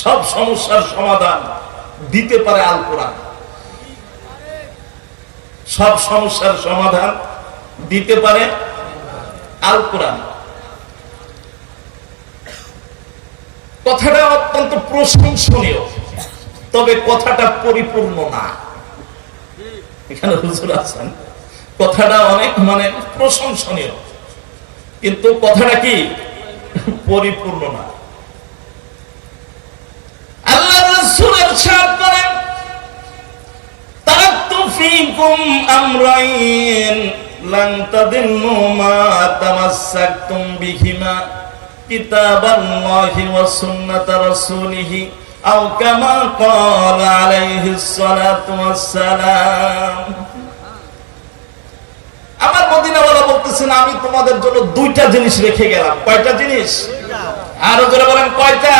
সব সমস্যার সমাধান দিতে পারে আল কোরআন। সব সমস্যার সমাধান দিতে পারে আল কোরআন। কথাটা অত্যন্ত প্রশংসনীয়, তবে কথাটা পরিপূর্ণ না। এখানে হুজুর আছেন, কথাটা অনেক প্রশংসনীয়, কিন্তু কথাটা কি পরিপূর্ণ না। আল্লাহ রাসূল ইরশাদ করেন, তারাকতু ফীকুম আমরাইন লান তাদিল্লু মা তামাসসাকতুম বিহিমা কিতাবাল্লাহি ওয়া সুন্নাতা রাসূলিহি আও কামা ক্বালা আলাইহিস সালাতু ওয়াস সালাম। আমার মদিনাওয়ালা বলতেছেন, আমি তোমাদের জন্য দুইটা জিনিস রেখে গেলাম। কয়টা জিনিস? আরো জোরে বলেন, কয়টা?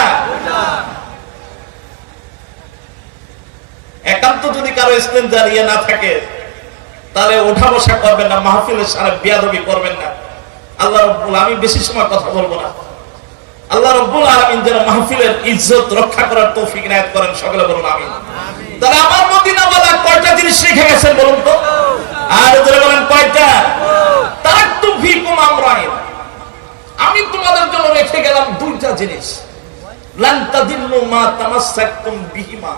একান্ত যদি কারো ইস্তেঞ্জারিয়া না থাকে, তাহলে ওঠা বসা করবেন না, মাহফিলের সামনে বেয়াদবি করবেন না। আল্লাহ রাব্বুল, আমি বেশি সময় কথা বলবো না। আল্লাহ রাব্বুল আলামিন যেন মাহফিলের ইজ্জত রক্ষা করার তৌফিক ইনায়াত করেন, সকলে বলুন আমিন। তাহলে আমার মদিনাওয়ালা কয়টা জিনিস রেখে গেছেন বলুন তো? আর যারা বলেন কয়টা? তারাকতু ফীকুম আমরাইন, আমি তোমাদের জন্য রেখে গেলাম দুইটা জিনিস। লান তাদিল্লু মা তামাসসাকতুম বিহিমা,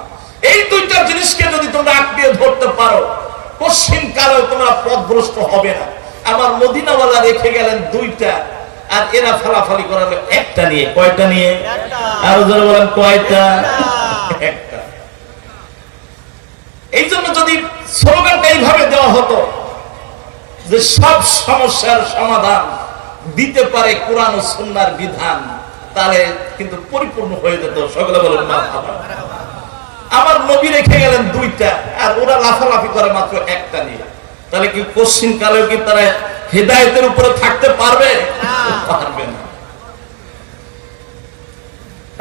এই দুইটা জিনিসকে যদি তোমরা আঁকড়ে ধরতে পারো, কোশ্চিন কালেও তোমরা পথভ্রষ্ট হবে না। আমার মদিনাওয়ালা রেখে গেলেন দুইটা, আর এরা ফালাফালি করালো একটা নিয়ে। কয়টা নিয়ে? আর যারা বলেন কয়টা? একটা। এই জন্য যদি স্লোগানটা এইভাবে দেওয়া হতো যে সব সমস্যার সমাধান দিতে পারে কোরআন ও সুন্নাহর বিধান, তাহলে কিন্তু পরিপূর্ণ হয়ে যেত। সকলে বলেন মারহাবা। আমার নবী রেখে গেলেন দুইটা, আর ওরা লাফালাফি করে মাত্র একটা নিয়ে। তাহলে কি কোশ্চিন কালেও কি তারা হেদায়েতের উপরে থাকতে পারবে? পারবে না।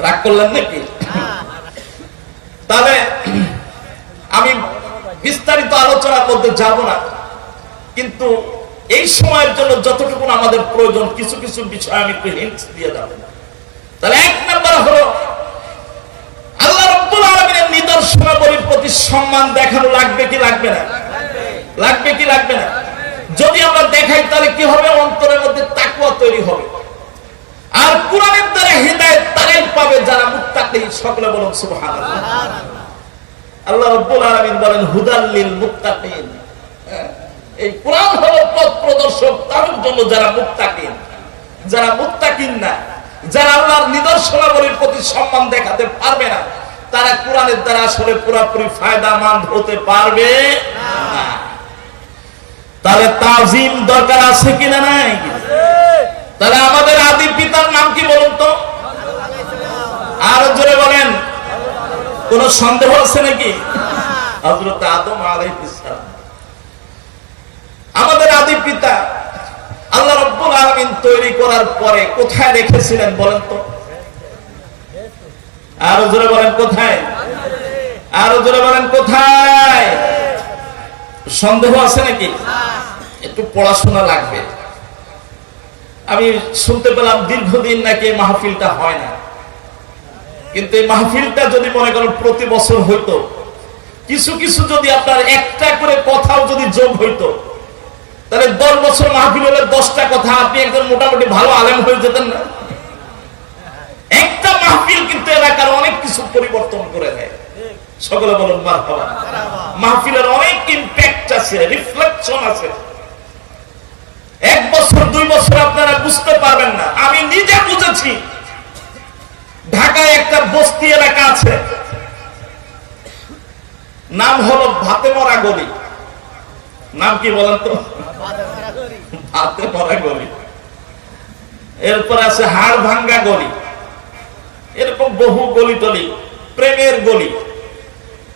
রাগ করলেন নাকি? তাহলে আমি বিস্তারিত আলোচনার মধ্যে যাব না, কিন্তু এই সময়ের জন্য যতটুকু আমাদের প্রয়োজন কিছু কিছু বিষয় আমি একটু হিন্টস দিয়ে যাব। তাহলে এক নাম্বার হলো, আল্লাহ রাব্বুল আলামিনের নিদর্শনাবলীর প্রতি সম্মান দেখানো লাগবে কি লাগবে না? লাগবে কি লাগবে না? যদি আমরা দেখাই তাহলে কি হবে? অন্তরের মধ্যে তাকওয়া তৈরি হবে। আর কোরআনের দ্বারা হেদায়েত তারাই পাবে যারা মুত্তাকি। সকলে বলুন সুবহানাল্লাহ। আল্লাহ রাব্বুল আলামিন বলেন, হুদাল লিল মুত্তাকিন, এই কোরআন হলো পথ প্রদর্শক তাদের জন্য যারা মুত্তাকিন। যারা মুত্তাকিন না, যারা আল্লাহর নিদর্শনাবলীর প্রতি সম্মান দেখাতে পারবে না, তারা কোরআনের দ্বারা আসলে পুরোপুরি ফায়দামন্দ হতে পারবে না। তাহলে তাজিম দরকার আছে কিনা নাই? তাহলে আমাদের আদি পিতার নাম কি বলুন তো? আরো জোরে বলেন। কোন সন্দেহ আছে নাকি? হযরত আদম আলাইহিস সালাম আমাদের আদি পিতা। আল্লাহ রাব্বুল আলামিন তৈরি করার পরে কোথায় রেখেছিলেন বলেন তো? আরো জোরে বলেন কোথায়? আরো জোরে বলেন কোথায়? সন্দেহ আছে নাকি? একটু পড়াশোনা লাগবে। আমি শুনতে পেলাম দীর্ঘদিন নাকি এই মাহফিলটা হয় না, কিন্তু এই মাহফিলটা যদি মনে করেন প্রতি বছর হইতো, কিছু কিছু যদি আপনার একটা করে কথাও যদি যোগ হইতো, তাহলে 10 বছর মাহফিল হলে 10টা কথা, আপনি একজন মোটামুটি ভালো আলেম হয়ে যেতেন না? একটা মাহফিল কিন্তু এলাকার অনেক কিছু পরিবর্তন করে দেয়। সকলে বলুন মারহাবা। মাহফিলের অনেক ইমপ্যাক্ট আছে, রিফ্লেকশন আছে। 1 বছর 2 বছর আপনারা বুঝতে পারবেন না। আমি নিজে বুঝেছি। ঢাকায় একটা বস্তি এলাকা আছে, নাম হলো ভাতেমরা গলি। নাম কি বলেন তো? ভাতেমরা গলি। এরপর আছে হাড় ভাঙ্গা গলি। এরকম বহু গলি টলি, প্রেমের গলি।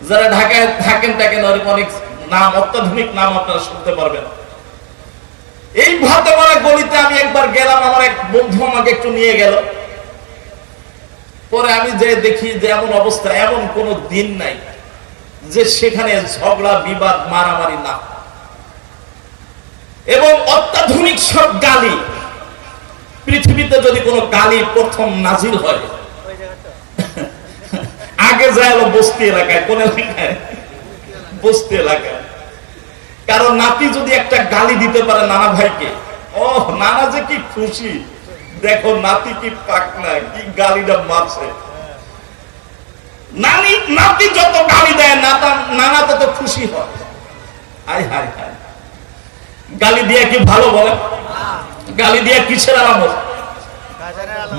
যারা ঢাকায় থাকেন অনেক নাম, অত্যাধুনিক নাম আপনারা শুনতে পারবেন। এই ভাতেমরা গলিতে আমি একবার গেলাম, আমার এক বন্ধু আমাকে একটু নিয়ে গেল। পরে আমি যে দেখি যে এমন অবস্থা, এমন কোন দিন নাই যে সেখানে ঝগড়া বিবাদ মারামারি না, এবং অত্যাধুনিক সব গালি। পৃথিবীতে যদি কোনো গালি প্রথম নাজিল হয় আগে যায় হলো বস্তি এলাকায়। কোন এলাকায়? বস্তি এলাকায়। কারণ নাতি যদি একটা গালি দিতে পারে নানা ভাইকে, ও নানা যে কি খুশি, দেখো নাতি কি পাকনা, কি গালিটা মারছে। নাতি যত গালি দেয় নানা তত খুশি হয়। হায় হায় হায়, গালি দিয়ে কি ভালো বলে? গালি দিয়ে কিসের আলামত?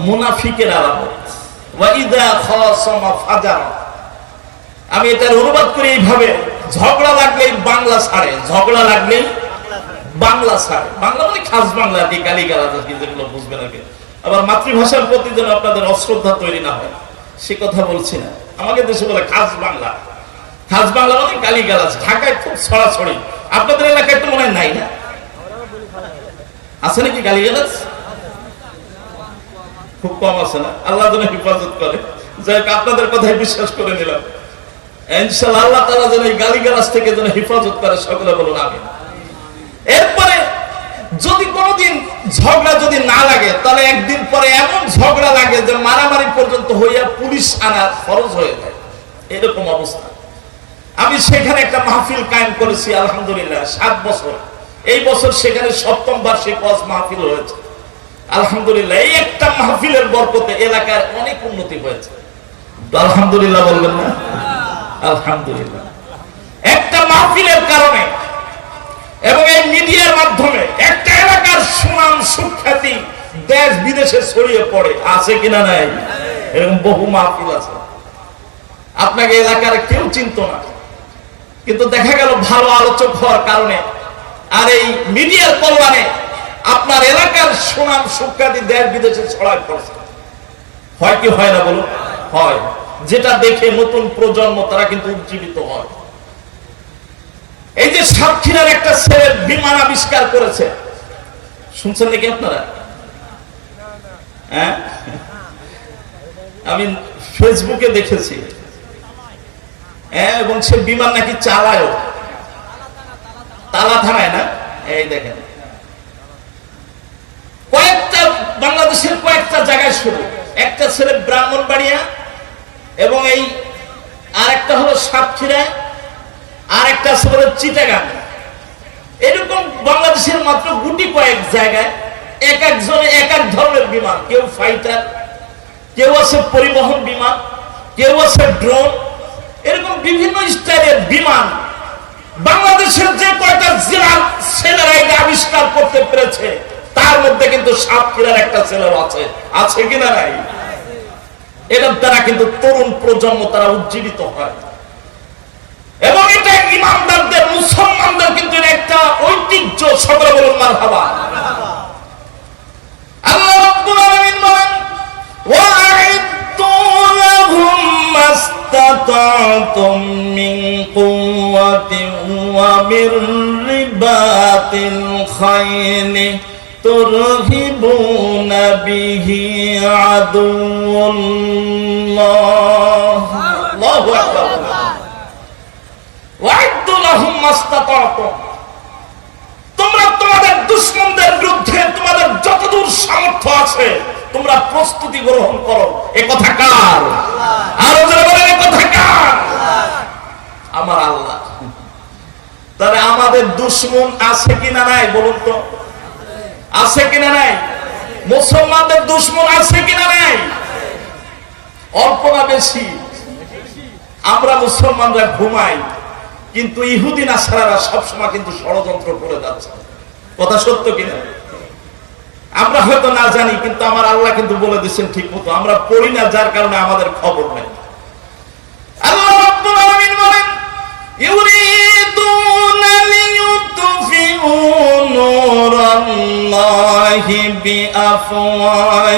মুনাফিকের আলামত। ওয়াইদা খাসামা ফাজার। আমি এটার অনুবাদ করি এইভাবে, ঝগড়া লাগলেই বাংলা ছাড়ে, ঝগড়া লাগলেই বাংলা ছাড়ে। বাংলা মানে খাস বাংলা আর কি, গালি গালাজ আর কি, যেগুলো বুঝবে না। আবার মাতৃভাষার প্রতি যেন আপনাদের অশ্রদ্ধা তৈরি না হয় সে কথা বলছি না। আমাকে দেশে বলে খাস বাংলা। খাস বাংলা মানে গালি গালাজ। ঢাকায় খুব ছড়াছড়ি, আপনাদের এলাকায় তো মনে হয় নাই না? আছে নাকি গালি গালাজ? খুব কম আছে না? আল্লাহ যেন হেফাজত করে। যাই হোক, আপনাদের কথাই বিশ্বাস করে নিলাম। ইনশাআল্লাহ আল্লাহ তাআলা যেন এই গালিগালাজ থেকে যেন হেফাজত করে, সকলে বলুন আমিন। এরপরে যদি কোনোদিন ঝগড়া যদি না লাগে, তাহলে একদিন পরে এমন ঝগড়া লাগে যে মারামারি পর্যন্ত হইয়া পুলিশ আনা খরচ হয়ে যায়, এরকম অবস্থা। আমি সেখানে একটা মাহফিল কায়েম করেছি আলহামদুলিল্লাহ 7 বছর। এই বছর সেখানে 7ম বার্ষিক ওয়াজ মাহফিল হয়েছে আলহামদুলিল্লাহ। এই একটা মাহফিলের বরকতে এলাকার অনেক উন্নতি হয়েছে। আলহামদুলিল্লাহ বলবেন না? আলহামদুলিল্লাহ। একটা মাহফিলের কারণে এবং এই মিডিয়ার মাধ্যমে একটা এলাকার সুনাম সুখ্যাতি দেশ বিদেশে ছড়িয়ে পড়ে। আছে কিনা নাই? এরকম বহু মাহফিল আছে। আপনাকে এলাকার কেউ চিনত না, কিন্তু দেখা গেল ভালো আলোচক হওয়ার কারণে আর এই মিডিয়ার কল্যাণে আপনার এলাকার সুনাম সুখ্যাতি দেশ বিদেশে ছড়ায় পড়ছে। হয় কি হয় না বলুন? হয়। যেটা দেখে নতুন প্রজন্ম তারা কিন্তু উজ্জীবিত হয়। এই যে সাতক্ষীরার একটা ছেলে বিমান আবিষ্কার করেছে, শুনছেন নাকি আপনারা? হ্যাঁ, আমি ফেসবুকে দেখেছি। হ্যাঁ, এবং সে বিমান নাকি চালায়ও, তালা থানায় না? এই দেখেন, কয়েকটা বাংলাদেশের কয়েকটা জায়গায় শুরু। একটা ছেলে ব্রাহ্মণবাড়িয়া, এবং এই আরেকটা হলো সাতক্ষীরা, আর একটা আছে হলো চিটাগাং। এরকম বাংলাদেশের মাত্র গুটি কয়েক জায়গায় এক একজনে এক এক ধরনের বিমান, কেউ ফাইটার, কেউ আছে পরিবহন বিমান, কেউ আছে ড্রোন, এরকম বিভিন্ন স্টাইলের বিমান বাংলাদেশের যে কয়টা জেলার ছেলেরা এটা আবিষ্কার করতে পেরেছে, তার মধ্যে কিন্তু সাতক্ষীরার একটা ছেলেও আছে। আছে কিনা নাই? এটার দ্বারা কিন্তু তরুণ প্রজন্ম তারা উজ্জীবিত হয়, এবং এটা ইমানদারদের, মুসলমানদের কিন্তু একটা ঐতিহ্য। সকলে বলুন মারহাবা। আল্লাহ রাব্বুল আলামিন বলেন, ওয়া'ইদু লাহুম মাস্তাতা'তুম মিন কুওয়াতিন ওয়া মির রিবাতিল খাইলি তুরহিবুনা বিহি আদুল্লাহ। আল্লাহু আকবার। ওয়া'ইদু লাহুম মাস্তাতা'তুম, তোমরা তোমাদের দুশমনদের বিরুদ্ধে তোমাদের যতদূর সামর্থ্য আছে তোমরা প্রস্তুতি গ্রহণ করো। এ কথা কার? আরো যারা বলেন এ কথা কার? আমার আল্লাহ। তাহলে আমাদের দুশমন আছে কিনা নাই বলুন তো? আছে কিনা নাই? মুসলমানদের দুশমন আছে কিনা নাই? অল্প না বেশি? আমরা মুসলমানরা ঘুমাই, কিন্তু ইহুদি নাসারারা সবসময় কিন্তু ষড়যন্ত্র করে যাচ্ছে। কথা সত্য কিনা? আমরা হয়তো না জানি, কিন্তু আমার আল্লাহ কিন্তু বলে দিচ্ছেন ঠিক মতো। আমরা পড়ি না, যার কারণে আমাদের খবর নেই। আল্লাহ রাব্বুল আলামিন বলেন, ইউরিদুনা লিইউতফিউ নূরাল্লাহি বিআফওয়াহিহিম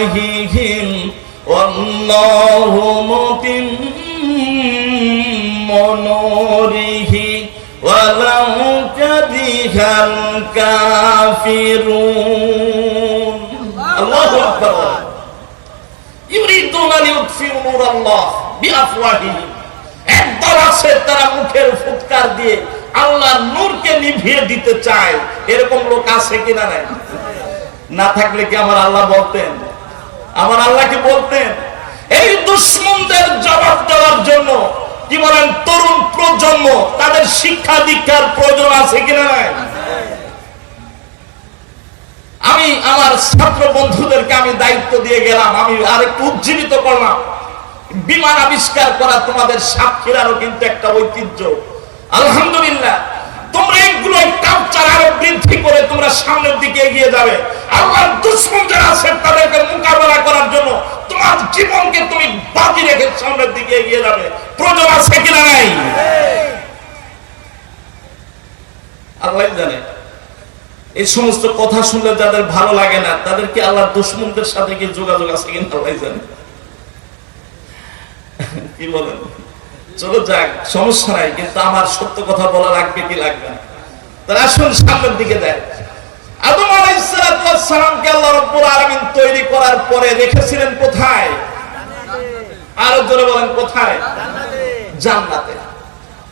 ওয়াল্লাহু মুতিম্মু নূরিহি ওয়ালাউ কারিহাল কাফিরুন। আল্লাহু আকবার। ইউরিদুনা লিইউতফিউ নূরাল্লাহ বিআফওয়াহিহিম, একদল আছে তারা মুখের ফুৎকার দিয়ে আল্লাহর নূরকে নিভিয়ে দিতে চায়। এরকম লোক আছে কিনা নাই? না থাকলে কি আমার আল্লাহ বলতেন? আমার আল্লাহ কি বলতেন এই দুশমনদের জবাব দেওয়ার জন্য কি বলেন তরুণ প্রজন্ম, তাদের শিক্ষা দীক্ষার প্রয়োজন আছে কিনা নাই? আমি আমার ছাত্র বন্ধুদেরকে আমি দায়িত্ব দিয়ে গেলাম, আমি আরেকটু উজ্জীবিত করলাম। বিমান আবিষ্কার করা তোমাদের সাতক্ষীরারও কিন্তু একটা ঐতিহ্য। আলহামদুলিল্লাহ, তোমরা এগুলো কালচার আরো বৃদ্ধি করে তোমরা সামনের দিকে এগিয়ে যাবে। আল্লাহর দুশমন যারা আছে তাদেরকে মোকাবেলা করার জন্য তোমার জীবনকে তুমি বাজি রেখে সামনের দিকে এগিয়ে যাবে। প্রয়োজন আছে কিনা নাই? আল্লাহ জানে। এই সমস্ত কথা শুনলে যাদের ভালো লাগে না, তাদেরকে আল্লাহর দুশমনদের সাথে কি যোগাযোগ আছে কিনা আল্লাহ জানে। কি বলেন? চলো যাক, সমস্যা নাই, কিন্তু আমার সত্য কথা বলা লাগবে কি লাগবে না? তারা আসুন সামনের দিকে যায়। আদম আলাইহিস সালামকে আল্লাহ রাব্বুল আলামিন তৈরি করার পরে রেখেছিলেন কোথায়? আরো জোরে বলেন কোথায়? জান্নাতে।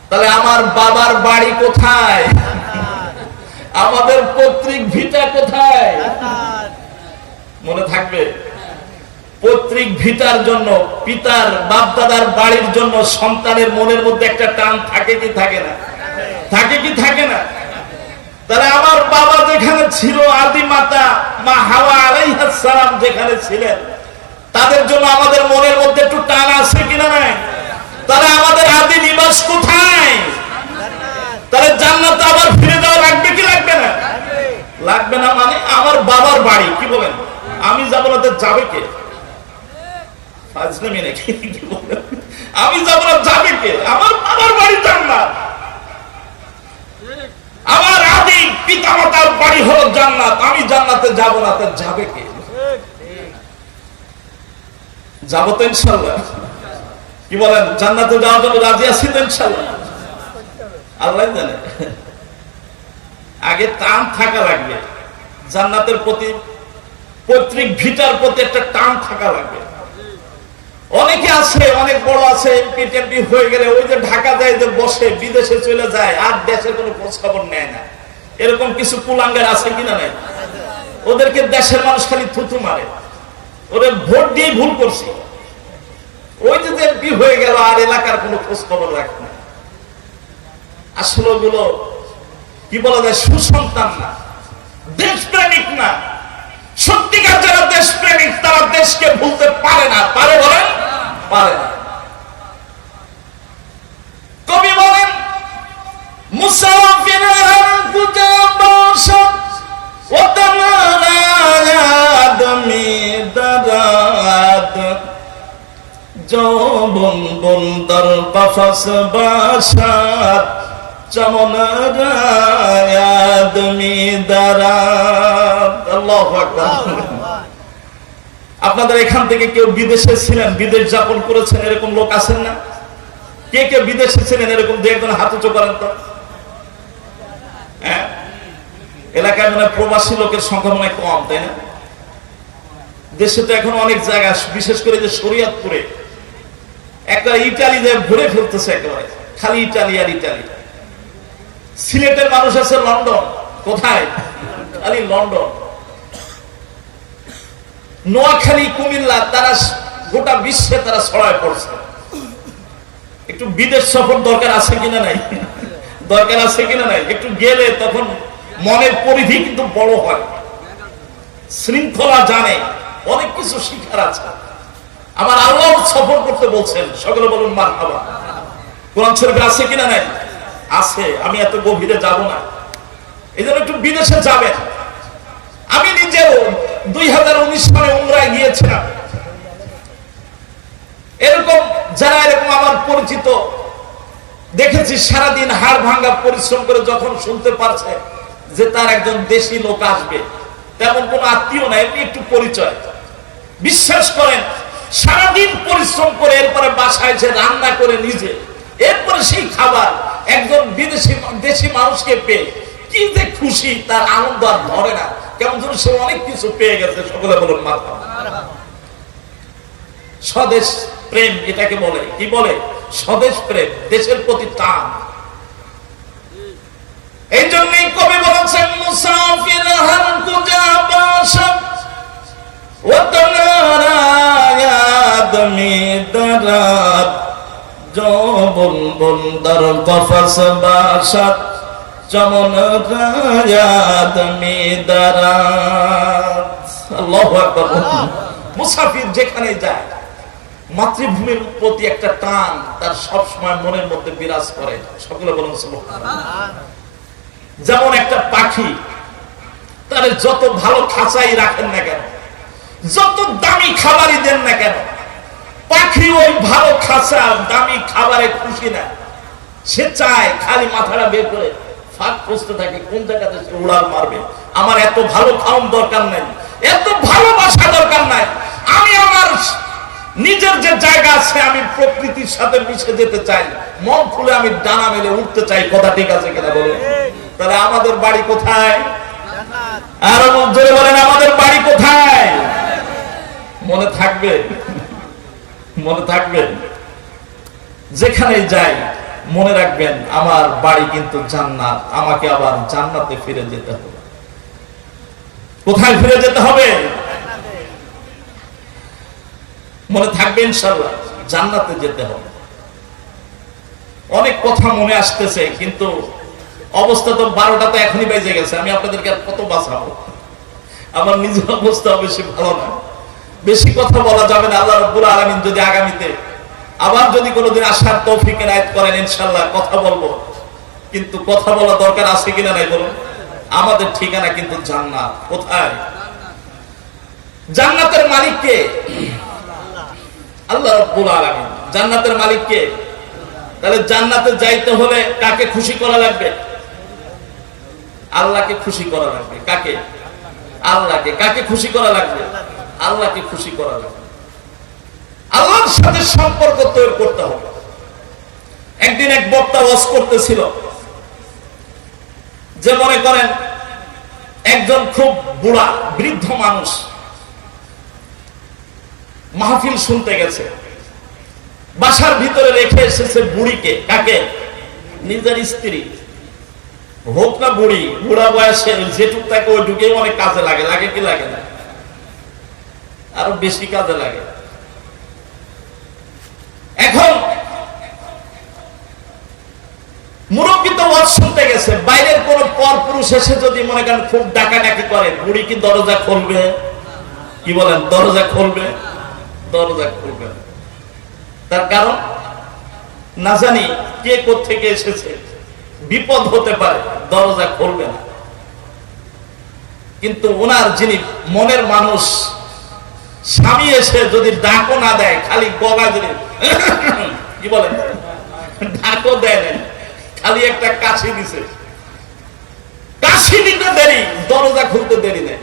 তাহলে আমার বাবার বাড়ি কোথায়? আমাদের পৈতৃক ভিটা কোথায়? মনে থাকবে, পৈতৃক ভিটার জন্য, পিতার বাপদাদার বাড়ির জন্য সন্তানের মনের মধ্যে একটা টান থাকে কি থাকে না? থাকে কি থাকে না? তাহলে আমার বাবা যেখানে ছিল, আদি মাতা মা হাওয়া আলাইহিস সালাম যেখানে ছিলেন, তাদের জন্য আমাদের মনের মধ্যে একটু টান আছে কিনা নাই? তাহলে আমাদের আদি নিবাস কোথায়? তাহলে জান্নাতে আবার ফিরে যাওয়া লাগবে কি লাগবে না? লাগবে না মানে আমার বাবার বাড়ি, কি বলেন? আমি যাবো না, যাবে কে? আমি যাবো না, যাবে কে? আমার বাবার বাড়ি জান্নাত, আমার আদি পিতা মাতার বাড়ি হলো জান্নাত। আমি জান্নাতে যাবো না, তো যাবে কে? যাবো তো ইনশাল্লাহ। কি বলেন? জান্নাতে যাওয়ার জন্য রাজি আছি তো ইনশাল্লাহ? আল্লাহ জানে। আগে টান থাকা লাগবে জান্নাতের প্রতি, পৈতৃক ভিটার প্রতি একটা টান থাকা লাগবে। অনেকে আছে, অনেক বড় আছে, এমপি টেমপি হয়ে গেলে ওই যে ঢাকা যায়, যে বসে বিদেশে চলে যায়, আর দেশের কোনো খোঁজ খবর নেয় না। এরকম কিছু কুলাঙ্গার আছে কিনা নাই? ওদেরকে দেশের মানুষ খালি থুতু মারে, ওদের ভোট দিয়ে ভুল করছে। ওই যে এমপি হয়ে গেল, আর এলাকার কোনো খোঁজ খবর রাখে না। আসলে ওগুলো কি বলা যায়, সুসন্তান না, দেশপ্রেমিক না। সত্যিকার যারা দেশপ্রেমিক, তারা দেশকে ভুলতে পারে না। পারে বলেন? পারে না। কবি বলেন, মুসাফির কুজা বাসত ওয়াতানা আদমি দারাত যৌবন বন্দর কফস বাসাত যেমন আদমি দারাত। আল্লাহু আকবার। আপনাদের এখান থেকে কেউ বিদেশে ছিলেন, বিদেশ যাপন করেছেন, এরকম লোক আছেন না? কে কে বিদেশে ছিলেন এরকম দু একজন হাত উঁচু করেন তো। হ্যাঁ, এলাকায় মনে হয় প্রবাসী লোকের সংখ্যা মনে হয় কম, তাই না? দেশে তো এখন অনেক জায়গা, বিশেষ করে যে শরীয়তপুরে একটা ইটালি যে ঘুরে ফেলতেছে, একেবারে খালি ইটালি আর ইটালি। সিলেটের মানুষ আছে লন্ডন, কোথায়? খালি লন্ডন। নোয়াখালী, কুমিল্লা, তারা গোটা বিশ্বে তারা ছড়ায় পড়ছে। একটু বিদেশ সফর দরকার আছে কিনা নাই? দরকার আছে কিনা নাই? একটু গেলে তখন মনের পরিধি কিন্তু বড় হয়, শৃঙ্খলা জানে, অনেক কিছু শিখার আছে। আমার আল্লাহ সফর করতে বলছেন, সকলে বলুন মারহাবা। কোরআন শরীফে আছে কিনা নাই? আছে। আমি এত গভীরে যাব না, এই জন্য একটু বিদেশে যাবেন। আমি নিজেও 2019 সালে উমরায় গিয়েছিলাম। এরকম যারা এরকম আমার পরিচিত দেখেছি, সারাদিন হাড় ভাঙ্গা পরিশ্রম করে যখন শুনতে পারছে যে তার একজন দেশি লোক আসবে, তেমন কোন আত্মীয় না, এমনি একটু পরিচয়, বিশ্বাস করেন সারাদিন পরিশ্রম করে এরপরে বাসায় এসে রান্না করে নিজে, এরপরে সেই খাবার একজন বিদেশি দেশি মানুষকে পেয়ে কি যে খুশি, তার আনন্দ আর ধরে না। কেমন যেন সে অনেক কিছু পেয়ে গেছে। সকলে বলুন মারহাবা। স্বদেশ প্রেম এটাকে বলে। কি বলে? স্বদেশ প্রেম, দেশের প্রতি টান। এই জন্যই কবি বলেছেন, মুসাফির হার কুজা বাসত ওয়াতানা আদমি দারাত বুলবুল কফস বাসাত চমন গায়াত মিদারাত। আল্লাহু আকবার। মুসাফির যেখানে যায় মাতৃভূমির প্রতি একটা টান তার সব সময় মনের মধ্যে বিরাজ করে। সকলে বলুন সুবহানাল্লাহ। যেমন একটা পাখি, তার যত ভালো খাঁচাই রাখেন না কেন, যত দামি খাবারই দেন না কেন, পাখি ওই ভালো খাঁচা দামি খাবারে খুশি না। সে চায় খালি মাথাটা বের করে ফাঁক খুঁজতে থাকে কোন জায়গাতে সে উড়াল মারবে। আমার এত ভালো খাওয়ান দরকার নাই, এত ভালোবাসা দরকার নাই। আমি আমার নিজের যে জায়গা আছে আমি প্রকৃতির সাথে মিশে যেতে চাই, মন খুলে আমি ডানা মেলে উঠতে চাই। কথা ঠিক আছে কিনা বলেন? তাহলে আমাদের বাড়ি কোথায়? আর জোরে বলেন, আমাদের বাড়ি কোথায়? মনে থাকবে, মনে থাকবে। যেখানে যাই মনে রাখবেন আমার বাড়ি কিন্তু জান্নাত, আমাকে আবার জান্নাতে ফিরে যেতে হবে। কোথায় ফিরে যেতে হবে? মনে থাকবে ইনশাআল্লাহ, জান্নাতে যেতে হবে। অনেক কথা মনে আসতেছে, কিন্তু অবস্থা তো 12টা তো এখনই বেজে গেছে। আমি আপনাদেরকে আর কত বাঁচাবো? আমার নিজের অবস্থা বেশি ভালো না, বেশি কথা বলা যাবে না। আল্লাহ রাব্বুল আলামিন যদি আগামীতে আবার যদি কোনোদিন আসার তৌফিক এনায়েত করেন ইনশাআল্লাহ কথা বলবো। কিন্তু কথা বলা দরকার আছে কিনা নাই বলুন? আমাদের ঠিকানা কিন্তু জান্নাত। কোথায়? জান্নাতের মালিক কে? আল্লাহ রাব্বুল আলামিন। জান্নাতের মালিক কে? তাহলে জান্নাতে যাইতে হলে কাকে খুশি করা লাগবে? আল্লাহকে খুশি করা লাগবে। কাকে? আল্লাহকে। কাকে খুশি করা লাগবে? আল্লাহকে খুশি করা লাগবে। আল্লাহর সাথে সম্পর্ক তৈরি করতে হবে। একদিন এক বক্তা ওয়াজ করতেছিল যে মনে করেন একজন খুব বুড়া বৃদ্ধ মানুষ মাহফিল শুনতে গেছে, বাসার ভিতরে রেখে এসেছে বুড়িকে। কাকে? নিজের স্ত্রী হোক না বুড়ি, বুড়া বয়সে যেটুক থাকে ওই ঢুকে অনেক কাজে লাগে। লাগে কি লাগে না? আরো বেশি কাজে লাগে। এখন মুরব্বী তো ওয়াজ শুনতে গেছে, বাইরের কোন পরপুরুষ এসে যদি মনে করেন খুব ডাকাডাকি করে, বুড়ি কি দরজা খুলবে? কি বলেন? দরজা খুলবে? দরজা খুলবে। তার কারণ না জানি কে কোত্থেকে এসেছে, বিপদ হতে পারে, দরজা খুলবে না। কিন্তু ওনার যিনি মনের মানুষ স্বামী এসে যদি ডাকও না দেয়, খালি গলায় যদি কি বলেন ডাকও দেয় না, খালি একটা কাশি দিছে, কাশি দিতে দেরি, দরজা খুলতে দেরি নেই।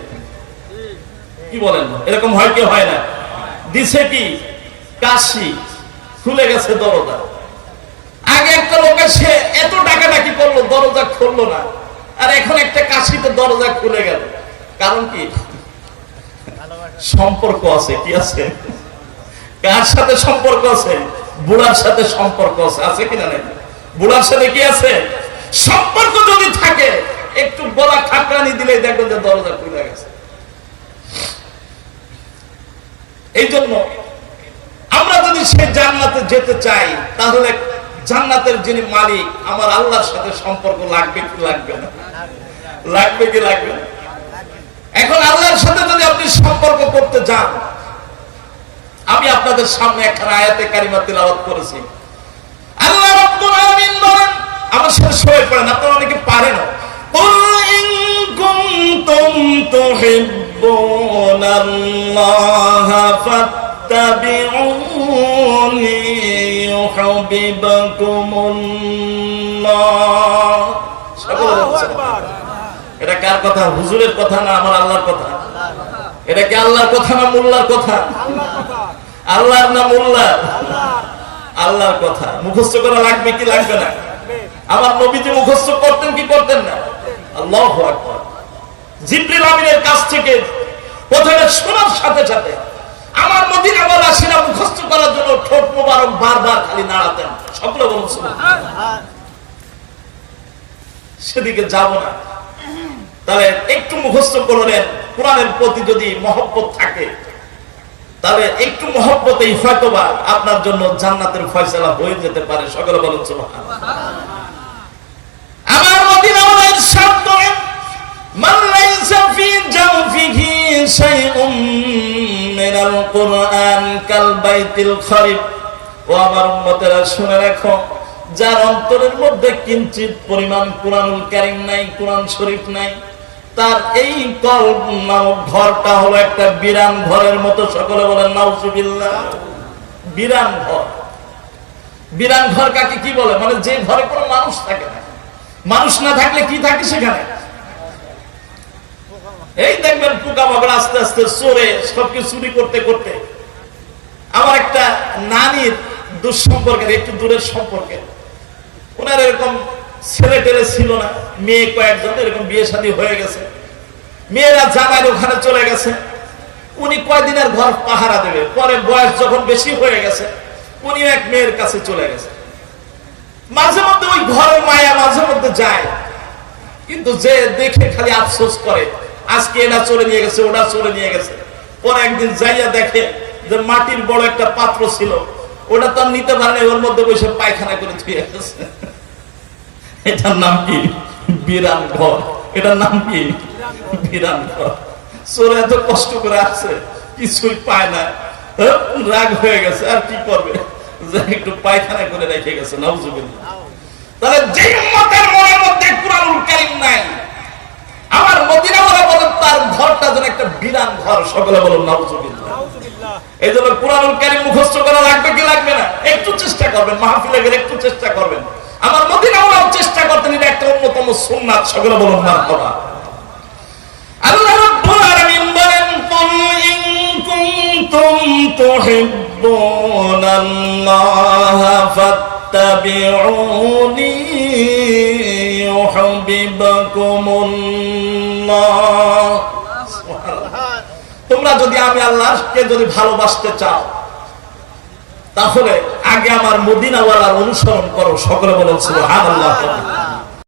কি বলেন? এরকম হয় কি হয় না? দিছে কি কাশি, খুলে গেছে দরজা। আগে একটা লোক এসে এত ডাকাডাকি করলো, দরজা খুললো না, আর এখন একটা কাশিতে দরজা খুলে গেল। কারণ কি? সম্পর্ক আছে। কি আছে? কার সাথে সম্পর্ক আছে? বুড়ার সাথে সম্পর্ক আছে। আছে কিনা নাই? বুড়ার সাথে কি আছে? সম্পর্ক যদি থাকে একটু গলা খাকরানি দিলেই দেখবেন যে দরজা খুলে গেছে। এই জন্য আমরা যদি সে জান্নাতে যেতে চাই, তাহলে জান্নাতের যিনি মালিক আমার আল্লাহর সাথে সম্পর্ক লাগবে কি লাগবে না? লাগবে কি লাগবে না? এখন আল্লাহর সাথে যদি আপনি সম্পর্ক করতে যান, আমি আপনাদের সামনে একটা আয়াতে কারিমা তিলাওয়াত করেছি। আল্লাহ রাব্বুল আলামিন বলেন, আমার সাথে সবাই পড়েন, আপনারা অনেকে পারেন। কুল ইন কুনতুম তুহিব্বুনাল্লাহ ফাত্তাবিউনি ইউহিব্বুকুমুল্লাহ। আল্লাহু আকবার। এটা কার কথা? হুজুরের কথা না আমার আল্লাহর কথা? এটা কি আল্লাহর কথা না মোল্লার কথা? আল্লাহর না মোল্লার? আল্লাহর কথা। মুখস্থ করা লাগবে কি লাগবে না? আমার নবীজি মুখস্থ করতেন কি করতেন না? আল্লাহু আকবার। জিবরিল আমিনের কাছ থেকে কথাটা শোনার সাথে সাথে আমার মদিনা ওয়ালাসীরা মুখস্থ করার জন্য ঠোঁট মোবারক বারবার খালি নাড়াতেন। সকলে বলুন সুবহানাল্লাহ। সেদিকে যাব না। তাহলে একটু মুখস্থ করলেন। কোরআনের প্রতি যদি মহব্বত থাকে তাহলে একটু মহব্বতেই হয়তোবা আপনার জন্য জান্নাতের ফয়সালা হয়ে যেতে পারে। সকলে বলুন সুবহানাল্লাহ। আমার মদিনাওয়ালার শব্দ মান লাইসা ফি জাওফিহি শাইউম মিনাল কুরআন কাল বাইতিল খারিব। ও আমার উম্মতেরা শুনে রাখো, যার অন্তরের মধ্যে কিঞ্চিত পরিমাণ কুরআনুল কারীম নাই, কুরআন শরীফ নাই, তার এই কলব নামক ঘরটা হলো একটা বিরান ঘরের মতো। সকলে বলেন নাউজুবিল্লাহ। বিরান ঘর। বিরান ঘর কাকে কি বলে? মানে যে ঘরে কোনো মানুষ থাকে না। মানুষ না থাকলে কি থাকে সেখানে? এই দেখবেন পোকামাকড় আস্তে আস্তে চোরে সবকিছু চুরি করতে করতে। আমার একটা নানির দুঃসম্পর্কের, একটু দূরের সম্পর্কে, ওনার এরকম ছেলে টেলে ছিল না, মেয়ে কয়েকজন, এরকম বিয়ে শাদী হয়ে গেছে, মেয়েরা জামাইয়ের ওখানে চলে গেছে। উনি কয়দিনের ঘর পাহারা দেবে, পরে বয়স যখন বেশি হয়ে গেছে উনিও এক মেয়ের কাছে চলে গেছে। মাঝে মধ্যে ওই ঘরের মায়া মাঝে মধ্যে যায়, কিন্তু যে দেখে খালি আফসোস করে, আজকে এটা চলে নিয়ে গেছে, ওটা চলে নিয়ে গেছে। পরে একদিন যাইয়া দেখে যে মাটির বড় একটা পাত্র ছিল, ওটা তো নিতে পারে, ওর মধ্যে বসে পায়খানা করে ধুয়ে গেছে। এটার নাম কি? বিরান ঘর। এটার নাম কি? বিরান ঘর। চোর এত কষ্ট করে আসছে, কিছুই পায় না, রাগ হয়ে গেছে, আর কি করবে, যে একটু পায়খানা করে রেখে গেছে। নাউজুবিল্লাহ। তাহলে যে উম্মতের মনের মধ্যে কুরআনুল কারীম নাই, আমার মদিনাওয়ালা বলেন তার ঘরটা যেন একটা বিরান ঘর। সকলে বলুন নাউজুবিল্লাহ। এই জন্য কুরআনুল কারীম মুখস্থ করা লাগবে কি লাগবে না? একটু চেষ্টা করবেন, মাহফিলে গেলে একটু চেষ্টা করবেন। আমার মদিনাওয়ালাও চেষ্টা করতেন, এটা একটা অন্যতম সুন্নাত। সকলে বলুন মারহাবা। আল্লাহ রাব্বুল আলামিন বলেন, কুল ইন কুনতুম তুহিব্বুনাল্লাহা ফাত্তাবিউনি ইউহিব্বুকুমুল্লাহ। তোমরা যদি আমি আল্লাহকে যদি ভালোবাসতে চাও, তাহলে আগে আমার মদিনাওয়ালার অনুসরণ করো। সকলে বলেন সুবহানাল্লাহ।